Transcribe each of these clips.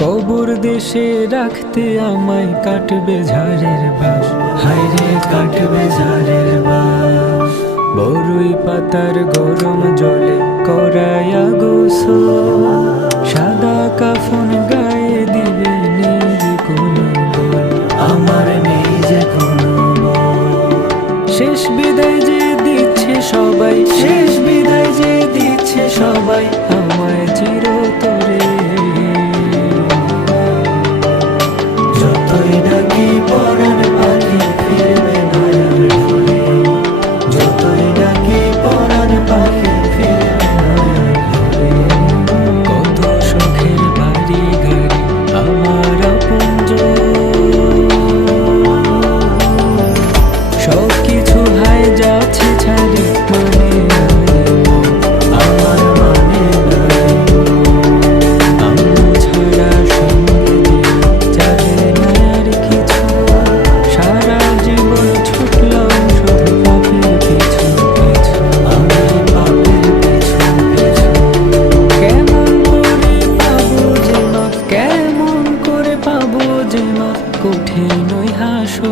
কবর দেশে রাখতে আমায় কাটবে ঝাড়ের বাস, হায়রে কাটবে ঝাড়ের বাস। বরুই পাতার গরম জলে করায়া গোসল, সাদা কাফন গায়ে দিবে নিজ কোনো বল, আমার নেই যে কোনো বল। শেষ বিদায় যে দিচ্ছে সবাই, শেষ বিদায় যে দিচ্ছে সবাই আমায় চিরতরে। যতই ডাকি পরাণ পাখি ফিরবে নয়ার ঘরে, যতই ডাকি পরাণ পাখি ফিরবে নয়ার ঘরে। কত শখের বাড়ি গাড়ি আমার আপনজন, সব কিছু হায় যাচ্ছে ছাড়ি, মানে আমার মানে নাই। আমি ছাড়া সঙ্গে চাহে না আর কিছু, সারা জীবন ছুটলাম শুধু পাপের পিছু পিছু, আমি পাপের পিছু পিছু। কেমন করে পাবো যে মাফ, কেমন করে পাবো যে মাফ, কঠিন ওই হাসো।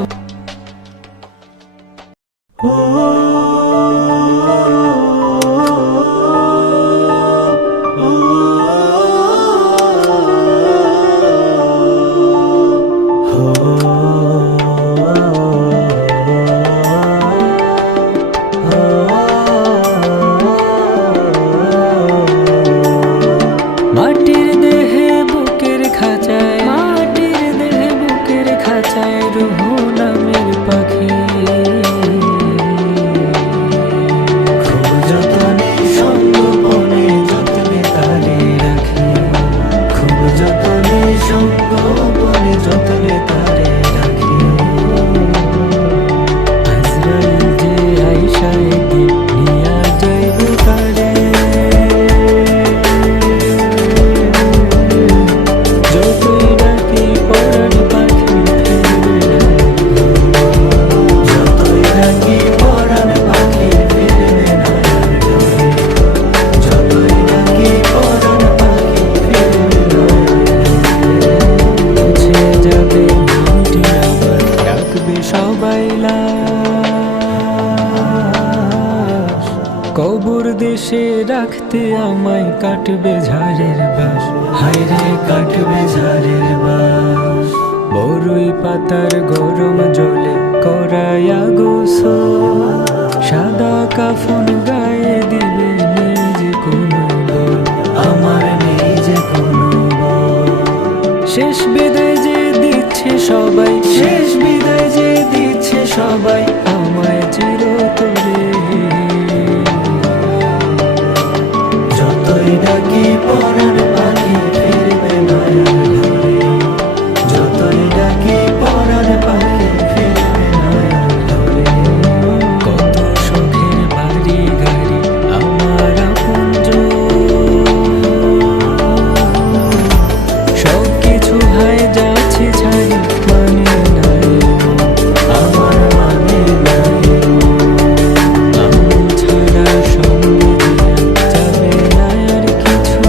মাটির দেহে বুকের খাঁচায়, মাটির দেহে বুকের খাঁচায় রুহ নামের পাখি। খুব যতনে সঙ্গোপনে যতনে তারে রাখি, খুব যতনে সঙ্গোপনে যতনে তারে রাখি। আজরাইল যে আইসা একদিন নিয়া যাইব তারে, যতই ডাকি পরাণ পাখি ফিরবে নয়ার ঘরে, যতই ডাকি পরাণ পাখি ফিরবে নয়ার ঘরে, যতই ডাকি পরাণ পাখি ফিরবে নয়ার ঘরে। মুছে যাবে নামটি আমার, ডাকবে সবাই লাশ। কবর দেশে রাখতে আমায় কাটবে ঝাড়ের বাস, হায়রে কাটবে ঝাড়ের বাস। বরুই পাতার গরম জলে করায়া গোসল, সাদা কাফন গায়ে দিবে নিজ কোনো বল, আমার নেই যে কোনো বল। শেষ বিদায় যে দিচ্ছে সবাই, শেষ বিদায় যে দিচ্ছে সবাই আমায় চিরতরে। যতই ডাকি পরাণ পাখি ফিরবে নয়ার ঘরে, যতই ডাকি পরাণ পাখি ফিরবে নয়ার ঘরে। কত শখের বাড়ি গাড়ি আমার আপনজন, সব কিছু হায় যাচ্ছে ছাড়ি, মানে নাই আমার মানে নাই। আমি ছাড়া সঙ্গে যাবে না আর কিছু,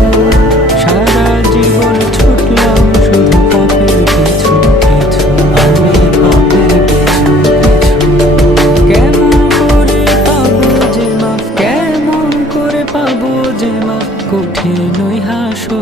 যে মা কঠিনই হাসো